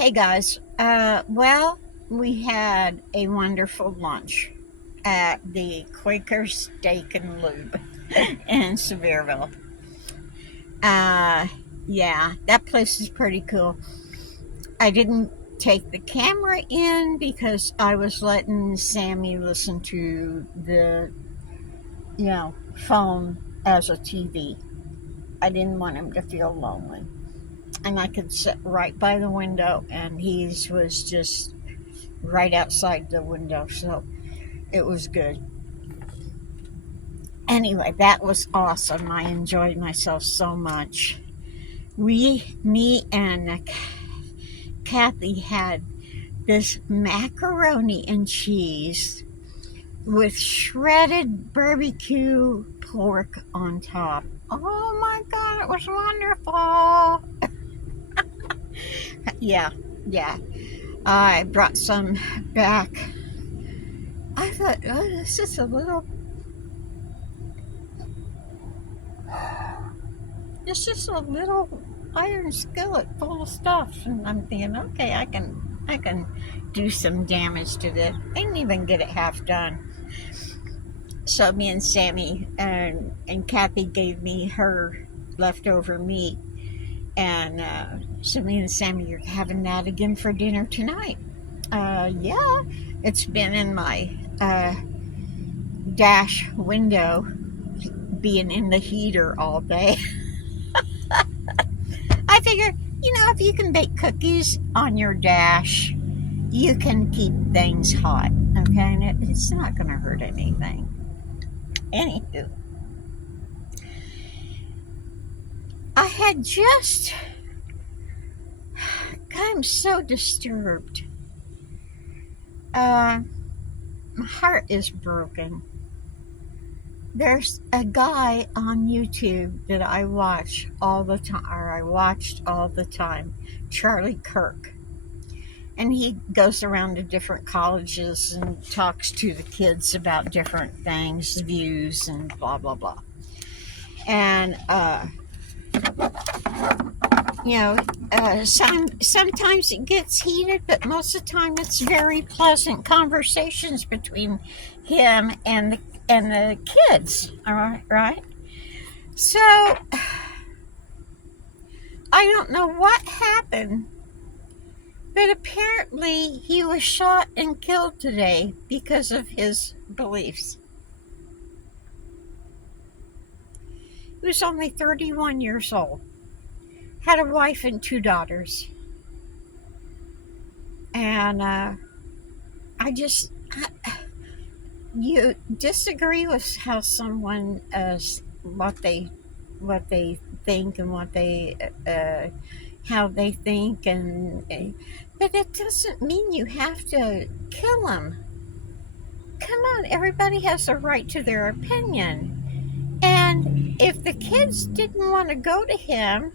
Hey guys, well, we had a wonderful lunch at the Quaker Steak and Lube in Sevierville. Uh, yeah, that place is pretty cool. I didn't take the camera in because I was letting Sammy listen to the phone as a TV. I didn't want him to feel lonely. And I could sit right by the window, and he was just right outside the window, so it was good. Anyway, that was awesome. I enjoyed myself so much. Me and Kathy had this macaroni and cheese with shredded barbecue pork on top. Oh my God, it was wonderful. Yeah, yeah. I brought some back. I thought, oh, this is a little. It's just a little iron skillet full of stuff, and I'm thinking, okay, I can do some damage to this. I didn't even get it half done. So me and Sammy and Kathy gave me her leftover meat, and so me and Sammy are having that again for dinner tonight. Yeah, it's been in my dash window, being in the heater all day. I figure, if you can bake cookies on your dash, you can keep things hot, okay? And it's not going to hurt anything. Anywho, I had just, I'm so disturbed. My heart is broken. There's a guy on YouTube that I watch all the time, or I watched all the time, Charlie Kirk. And he goes around to different colleges and talks to the kids about different things, views, and blah, blah, blah. And, sometimes it gets heated, but most of the time it's very pleasant conversations between him and the kids, all right? So, I don't know what happened, but apparently he was shot and killed today because of his beliefs. He was only 31 years old, had a wife and 2 daughters. And you disagree with how someone what they think and what they how they think, but it doesn't mean you have to kill them. Come on, everybody has a right to their opinion. And if the kids didn't want to go to him,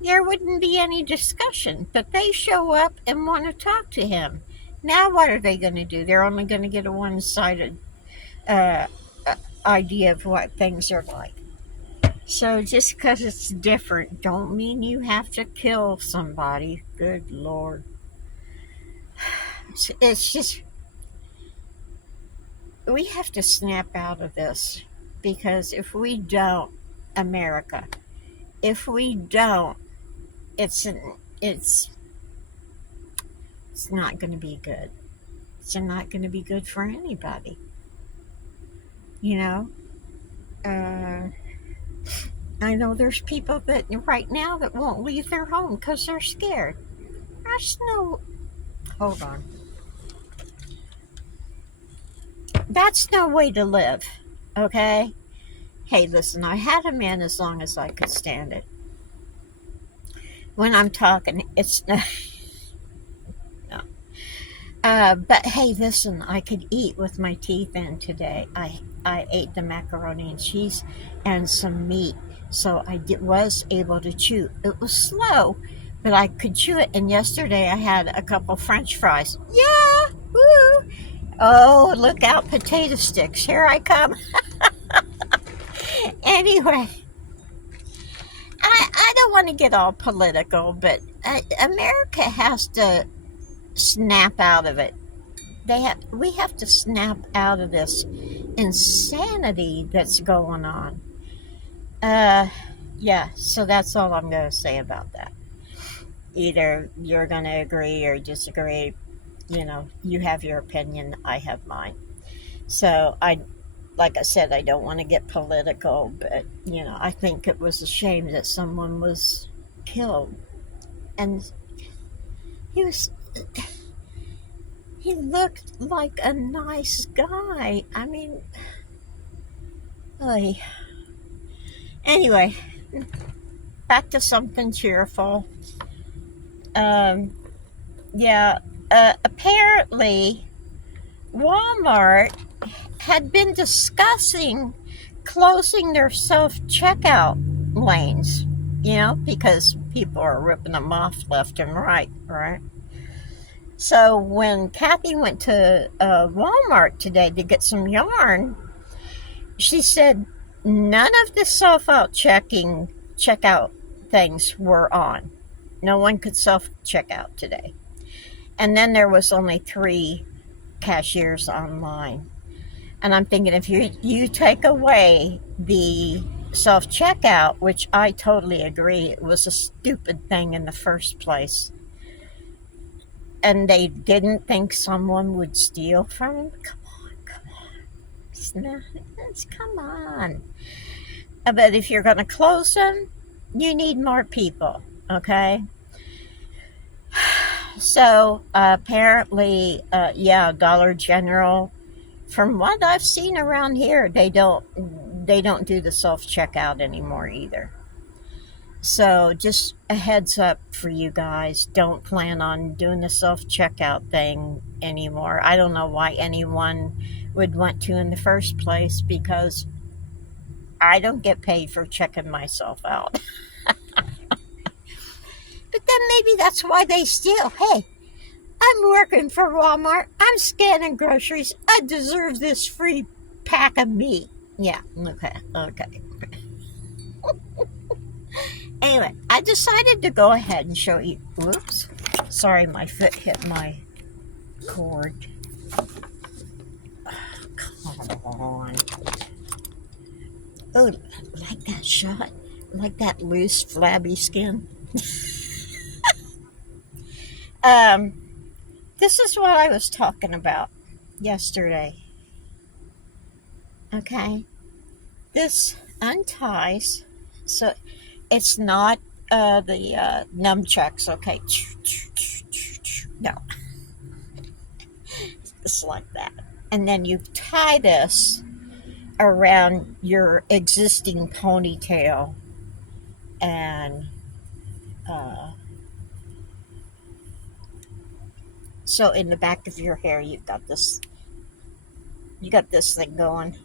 there wouldn't be any discussion, but they show up and want to talk to him. Now what are they going to do? They're only going to get a one-sided idea of what things are like. So just because it's different don't mean you have to kill somebody. Good Lord. It's just, we have to snap out of this, because if we don't, America, if we don't, it's not going to be good. It's not going to be good for anybody. I know there's people that right now that won't leave their home because they're scared. Hold on. That's no way to live, okay? Hey, listen, I had him in as long as I could stand it. When I'm talking, it's no. But hey, listen, I could eat with my teeth in today. I ate the macaroni and cheese and some meat, so I was able to chew. It was slow, but I could chew it. And yesterday I had a couple French fries. Yeah, woo! Oh, look out, potato sticks. Here I come. Anyway, I don't want to get all political, but America has to snap out of it. We have to snap out of this insanity that's going on. Yeah, so that's all I'm going to say about that. Either you're going to agree or disagree. You have your opinion, I have mine. So like I said, I don't want to get political, but I think it was a shame that someone was killed. And he was he looked like a nice guy. I mean, oy. Anyway, back to something cheerful. Yeah, apparently Walmart had been discussing closing their self-checkout lanes, because people are ripping them off left and right, right? So when Kathy went to Walmart today to get some yarn, she said none of the checkout things were on. No one could self-checkout today. And then there was only 3 cashiers online. And I'm thinking, if you take away the self-checkout, which I totally agree, it was a stupid thing in the first place, and they didn't think someone would steal from them, come on. Come on. But if you're going to close them, you need more people, okay? So apparently, Dollar General, from what I've seen around here, they don't do the self-checkout anymore either. So just a heads up for you guys, don't plan on doing the self-checkout thing anymore. I don't know why anyone would want to in the first place, because I don't get paid for checking myself out. But then maybe that's why they steal. Hey, I'm working for Walmart. I'm scanning groceries. I deserve this free pack of meat. Yeah, okay. Anyway, I decided to go ahead and show you. Whoops. Sorry, my foot hit my cord. Oh, come on. Oh, like that shot? Like that loose, flabby skin? This is what I was talking about yesterday. Okay? This unties, so it's not the nunchucks, okay? No. It's like that. And then you tie this around your existing ponytail, and so in the back of your hair you got this thing going.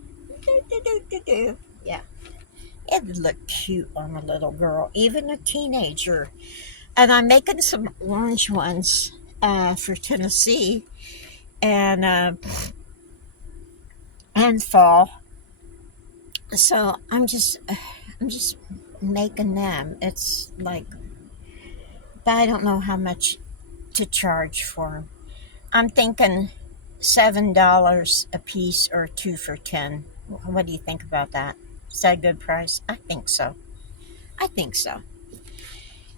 Yeah, it would look cute on a little girl, even a teenager. And I'm making some orange ones for Tennessee and fall. So I'm just making them. It's like, but I don't know how much to charge for them. I'm thinking $7 a piece or 2 for $10. What do you think about that? Is that a good price? I think so.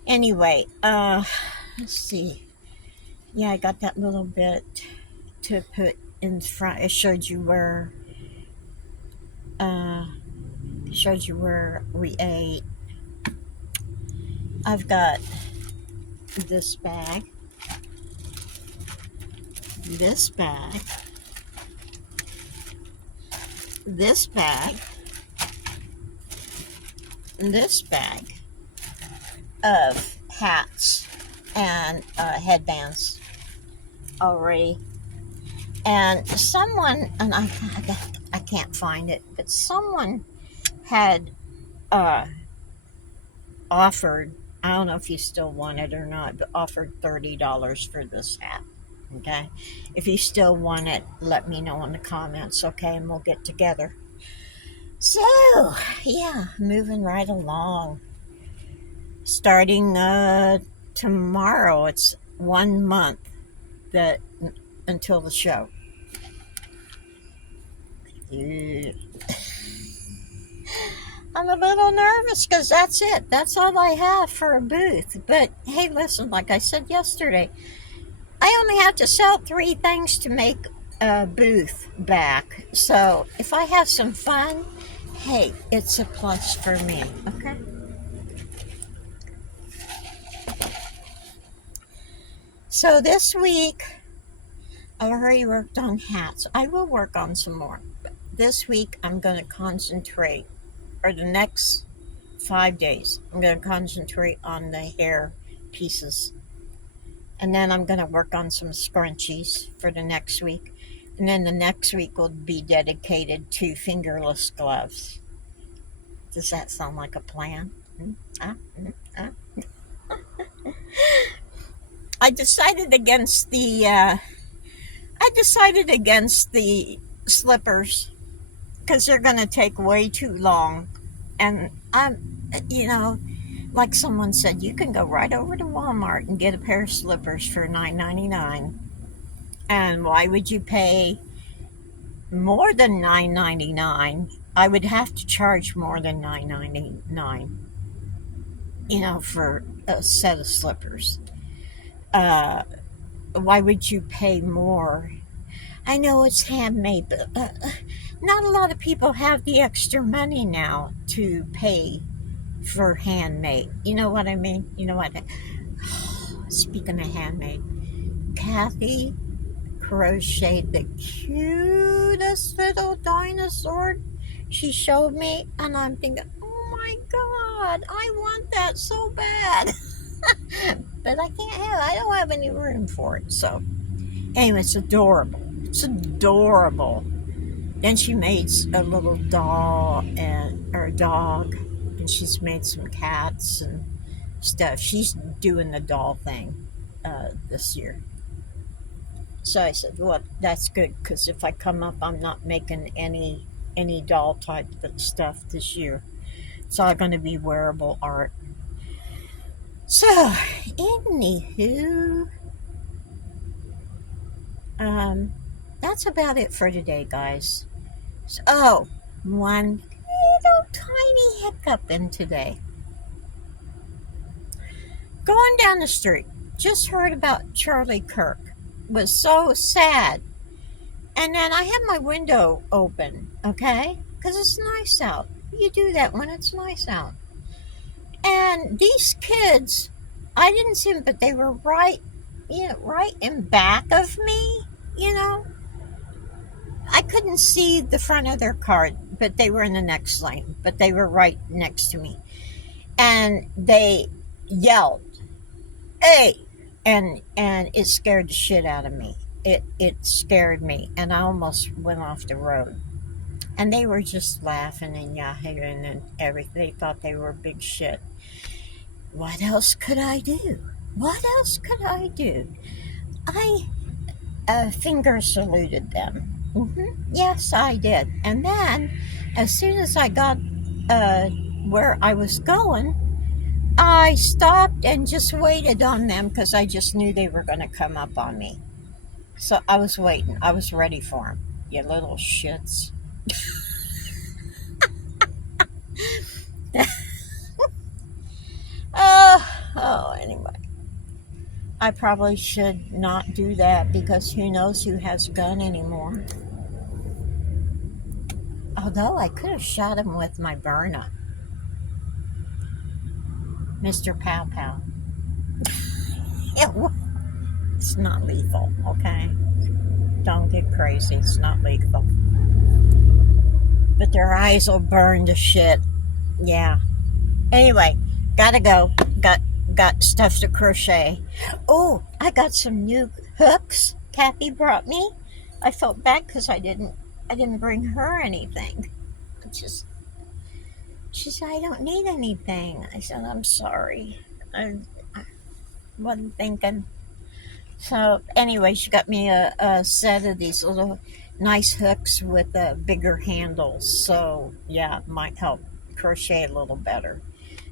Anyway, let's see. Yeah, I got that little bit to put in front. It showed you where we ate. I've got this bag, this bag, this bag, and this bag of hats and headbands already. And someone, and I can't find it, but someone had offered, I don't know if you still want it or not, but offered $30 for this hat. Okay, if you still want it, let me know in the comments, okay, and we'll get together. So yeah, moving right along. starting tomorrow. It's 1 month that until the show. Yeah. I'm a little nervous because that's it. That's all I have for a booth. But hey, listen, like I said yesterday, I only have to sell 3 things to make a booth back. So if I have some fun, hey, it's a plus for me. Okay. So this week, I already worked on hats. I will work on some more. But this week, I'm going to concentrate, or the next 5 days, I'm going to concentrate on the hair pieces. And then I'm going to work on some scrunchies for the next week. And then the next week will be dedicated to fingerless gloves. Does that sound like a plan? I decided against the slippers because they're going to take way too long. And like someone said, you can go right over to Walmart and get a pair of slippers for $9.99. And why would you pay more than $9.99? I would have to charge more than $9.99, for a set of slippers. Why would you pay more? I know it's handmade, but not a lot of people have the extra money now to pay for handmade. You know what I mean? You know what? Speaking of handmade, Kathy crocheted the cutest little dinosaur she showed me, and I'm thinking, oh my god, I want that so bad. But I can't have it. I don't have any room for it. So anyway, it's adorable. It's adorable. Then she made a little doll or a dog, and she's made some cats and stuff. She's doing the doll thing this year. So I said, well, that's good, because if I come up, I'm not making any doll type stuff this year. It's all going to be wearable art. So, anywho, that's about it for today, guys. So, one little tiny hiccup in today. Going down the street, just heard about Charlie Kirk. Was so sad. And then I had my window open, okay? Because it's nice out. You do that when it's nice out. And these kids, I didn't see them, but they were right in back of me, I couldn't see the front of their car, but they were in the next lane, but they were right next to me. And they yelled, hey! And it scared the shit out of me. It scared me, and I almost went off the road. And they were just laughing and yahooing and everything. They thought they were big shit. What else could I do? I finger saluted them. Yes, I did. And then, as soon as I got where I was going, I stopped and just waited on them because I just knew they were going to come up on me. So I was waiting. I was ready for them. You little shits. Anyway. I probably should not do that because who knows who has a gun anymore. Although I could have shot him with my burner. Mr. Pow Pow. It's not lethal, okay? Don't get crazy. It's not lethal. But their eyes will burn to shit. Yeah. Anyway, gotta go. Got stuff to crochet. Oh, I got some new hooks Kathy brought me. I felt bad because I didn't bring her anything. She said, I don't need anything. I said, I'm sorry. I wasn't thinking. So anyway, she got me a set of these little nice hooks with bigger handles. So yeah, it might help crochet a little better.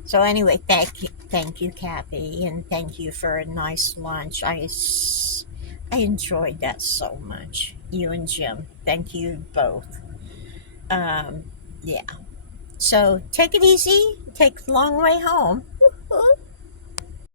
So anyway, thank you, Kathy, and thank you for a nice lunch. I enjoyed that so much. You and Jim, thank you both. Um, yeah. So take it easy. Take the long way home.